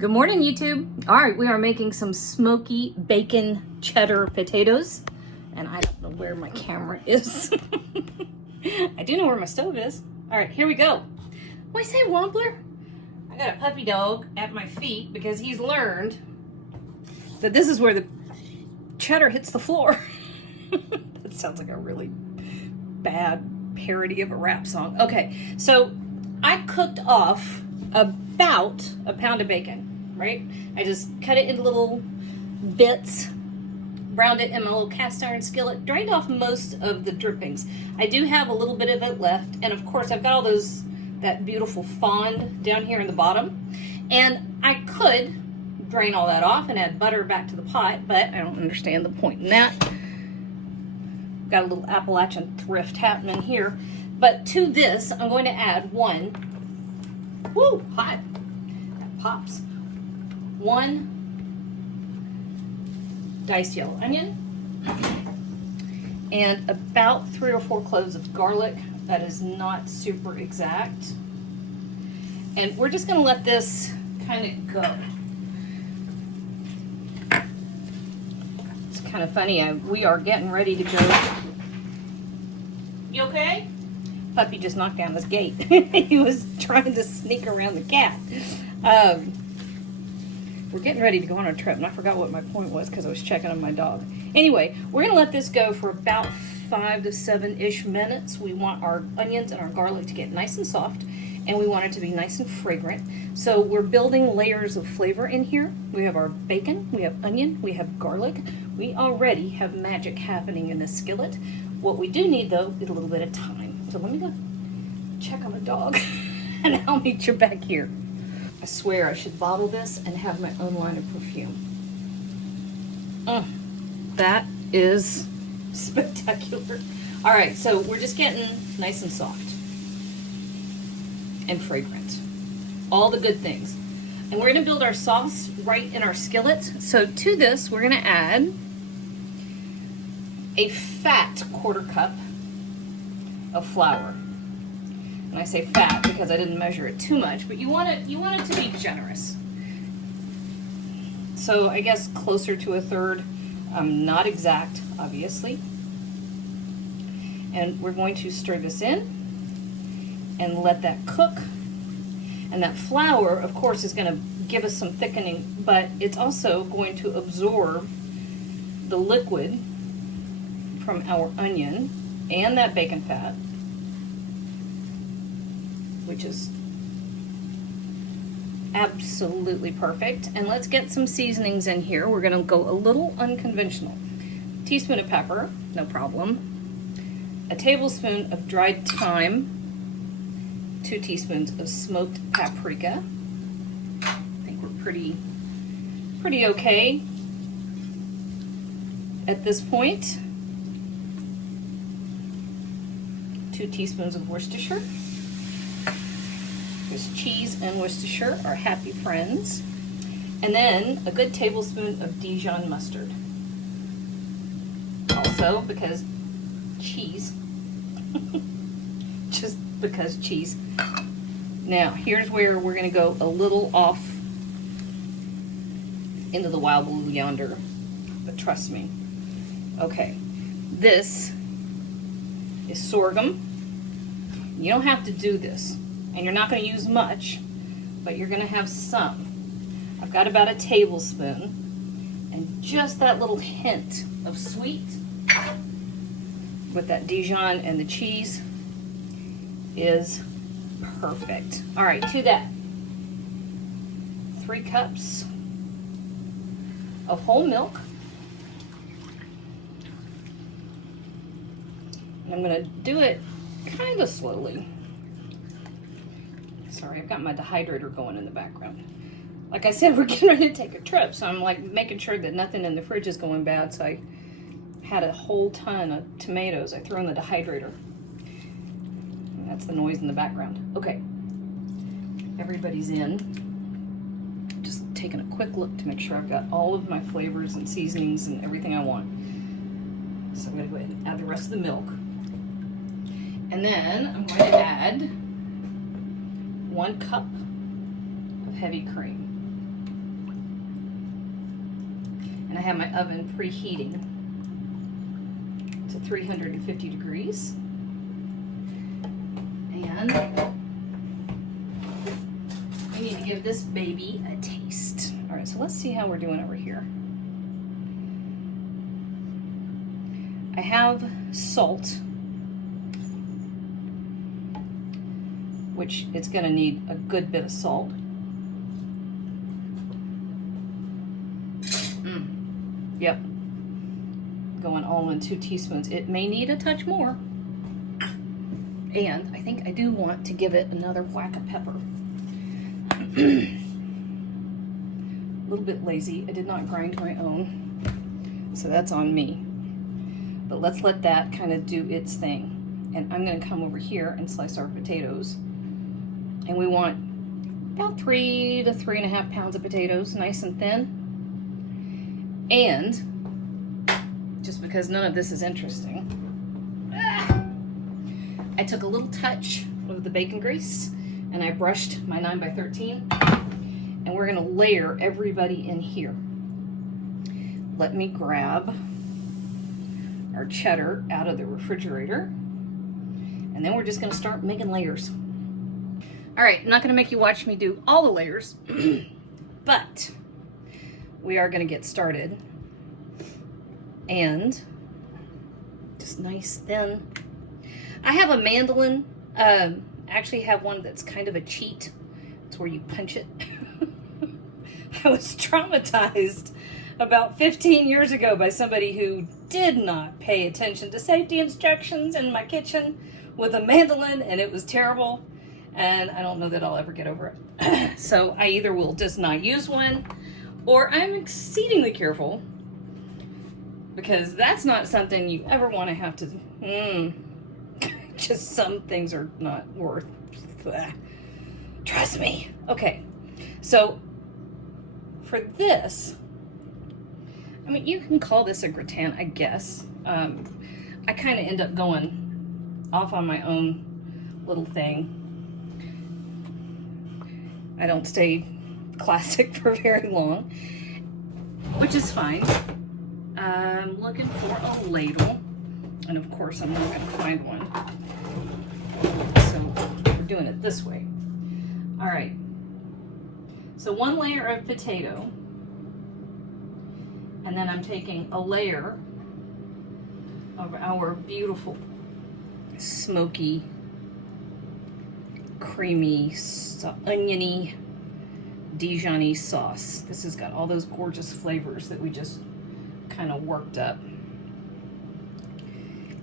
Good morning, YouTube. All right, we are making some smoky bacon cheddar potatoes. And I don't know where my camera is. I do know where my stove is. All right, here we go. What do I say, Wampler? I got a puppy dog at my feet because he's learned that this is where the cheddar hits the floor. That sounds like a really bad parody of a rap song. Okay, so I cooked off about a pound of bacon, right? I just cut it into little bits, browned it in my little cast iron skillet, drained off most of the drippings. I do have a little bit of it left, and of course I've got all that beautiful fond down here in the bottom. And I could drain all that off and add butter back to the pot, but I don't understand the point in that. Got a little Appalachian thrift happening here. But to this, I'm going to add woo, hot, that pops, one diced yellow onion, and about 3 or 4 cloves of garlic. That is not super exact. And we're just gonna let this kind of go. It's kind of funny, we are getting ready to go. You okay? Puppy just knocked down this gate. He was trying to sneak around the cat. We're getting ready to go on a trip, and I forgot what my point was because I was checking on my dog. Anyway, we're gonna let this go for about 5 to 7-ish minutes. We want our onions and our garlic to get nice and soft, and we want it to be nice and fragrant. So we're building layers of flavor in here. We have our bacon, we have onion, we have garlic. We already have magic happening in this skillet. What we do need, though, is a little bit of time. So let me go check on the dog, and I'll meet you back here. I swear I should bottle this and have my own line of perfume. That is spectacular. All right, so we're just getting nice and soft and fragrant. All the good things. And we're gonna build our sauce right in our skillet. So to this, we're gonna add a fat 1/4 cup of flour. And I say fat because I didn't measure it too much, but you want it to be generous. So I guess closer to 1/3, not exact, obviously. And we're going to stir this in and let that cook. And that flour, of course, is going to give us some thickening, but it's also going to absorb the liquid from our onion and that bacon fat, which is absolutely perfect. And let's get some seasonings in here. We're gonna go a little unconventional. A teaspoon of pepper, no problem. A tablespoon of dried thyme. 2 teaspoons of smoked paprika. I think we're pretty okay at this point. 2 teaspoons of Worcestershire. Because cheese and Worcestershire are happy friends. And then a good tablespoon of Dijon mustard. Also because cheese. Just because cheese. Now, here's where we're going to go a little off into the wild blue yonder. But trust me. Okay. This is sorghum. You don't have to do this. And you're not going to use much, but you're going to have some. I've got about a tablespoon, and just that little hint of sweet with that Dijon and the cheese is perfect. All right, to that, 3 cups of whole milk. And I'm going to do it kind of slowly. Sorry, I've got my dehydrator going in the background. Like I said, we're getting ready to take a trip, so I'm like making sure that nothing in the fridge is going bad. So I had a whole ton of tomatoes I threw in the dehydrator. And that's the noise in the background. Okay, everybody's in. Just taking a quick look to make sure I've got all of my flavors and seasonings and everything I want. So I'm gonna go ahead and add the rest of the milk. And then I'm going to add 1 cup of heavy cream. And I have my oven preheating to 350 degrees. And we need to give this baby a taste. All right, so let's see how we're doing over here. I have salt, which it's going to need a good bit of salt. Yep, going all in 2 teaspoons. It may need a touch more. And I think I do want to give it another whack of pepper. A little bit lazy. I did not grind my own, so that's on me. But let's let that kind of do its thing. And I'm going to come over here and slice our potatoes. And we want about 3 to 3.5 pounds of potatoes, nice and thin. And just because none of this is interesting, I took a little touch of the bacon grease and I brushed my 9x13, and we're gonna layer everybody in here. Let me grab our cheddar out of the refrigerator, and then we're just gonna start making layers. All right, I'm not gonna make you watch me do all the layers, but we are gonna get started. And just nice thin. I have a mandolin. I actually have one that's kind of a cheat. It's where you punch it. I was traumatized about 15 years ago by somebody who did not pay attention to safety instructions in my kitchen with a mandolin, and it was terrible. And I don't know that I'll ever get over it. So I either will just not use one, or I'm exceedingly careful, because that's not something you ever want to have to, just some things are not worth, trust me. Okay, so for this, I mean, you can call this a gratin, I guess. I kind of end up going off on my own little thing. I don't stay classic for very long, which is fine. I'm looking for a ladle, and of course I'm not going to find one. So we're doing it this way. All right. So 1 layer of potato, and then I'm taking a layer of our beautiful smoky, creamy, oniony, Dijon-y sauce. This has got all those gorgeous flavors that we just kind of worked up.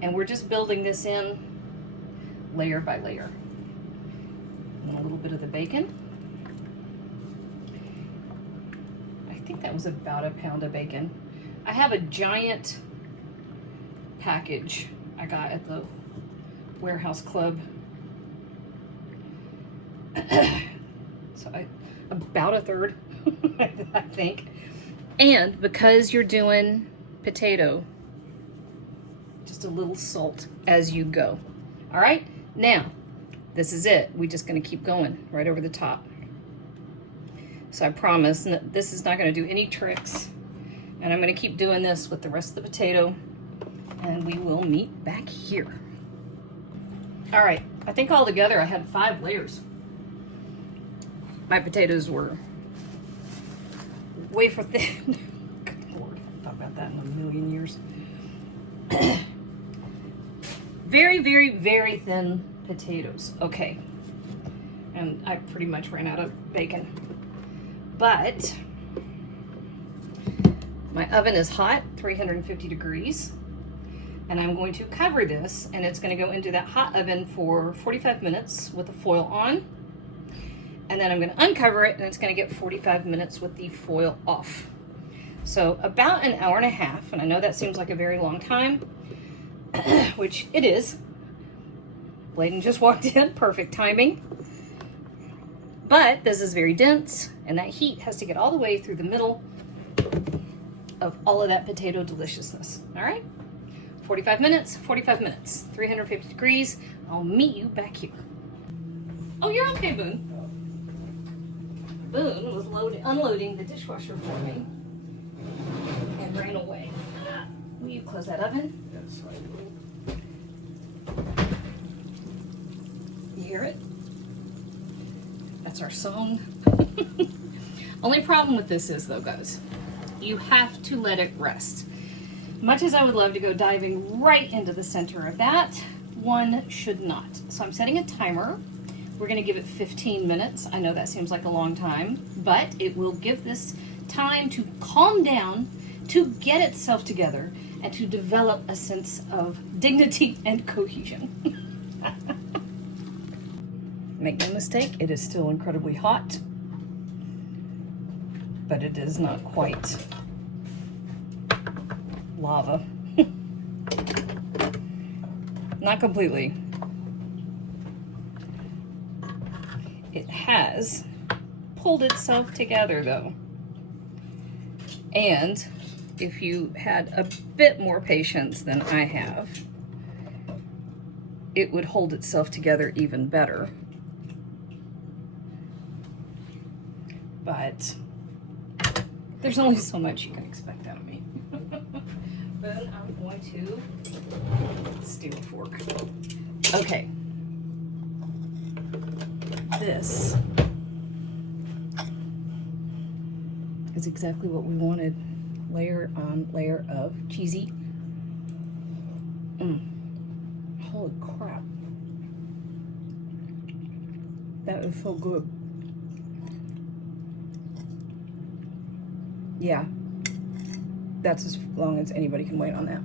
And we're just building this in layer by layer. And a little bit of the bacon. I think that was about a pound of bacon. I have a giant package I got at the warehouse club. So about a third, I think. And because you're doing potato, just a little salt as you go. All right, now this is it. We're just going to keep going right over the top. So I promise this is not going to do any tricks. And I'm going to keep doing this with the rest of the potato, and we will meet back here. All right, I think all together I had 5 layers. My potatoes were wafer thin. Good Lord, I thought about that in a million years. Very, very, very thin potatoes. Okay. And I pretty much ran out of bacon. But my oven is hot, 350 degrees. And I'm going to cover this, and it's going to go into that hot oven for 45 minutes with the foil on. And then I'm going to uncover it, and it's going to get 45 minutes with the foil off. So about an hour and a half, and I know that seems like a very long time, which it is. Bladen just walked in, perfect timing. But this is very dense, and that heat has to get all the way through the middle of all of that potato deliciousness. All right? 45 minutes, 350 degrees. I'll meet you back here. Oh, you're okay, Boone. Boone was unloading the dishwasher for me. brain away. Will you close that oven? Yes, I will. You hear it? That's our song. Only problem with this is though, guys, you have to let it rest. Much as I would love to go diving right into the center of that, one should not. So I'm setting a timer. We're gonna give it 15 minutes. I know that seems like a long time, but it will give this time to calm down, to get itself together, and to develop a sense of dignity and cohesion. Make no mistake, it is still incredibly hot, but it is not quite lava. Not completely. It has pulled itself together though. And if you had a bit more patience than I have, it would hold itself together even better. But there's only so much you can expect out of me. Then I'm going to steal a fork. Okay. This is exactly what we wanted. Layer on layer of cheesy. Holy crap. That is so good. Yeah, that's as long as anybody can wait on that.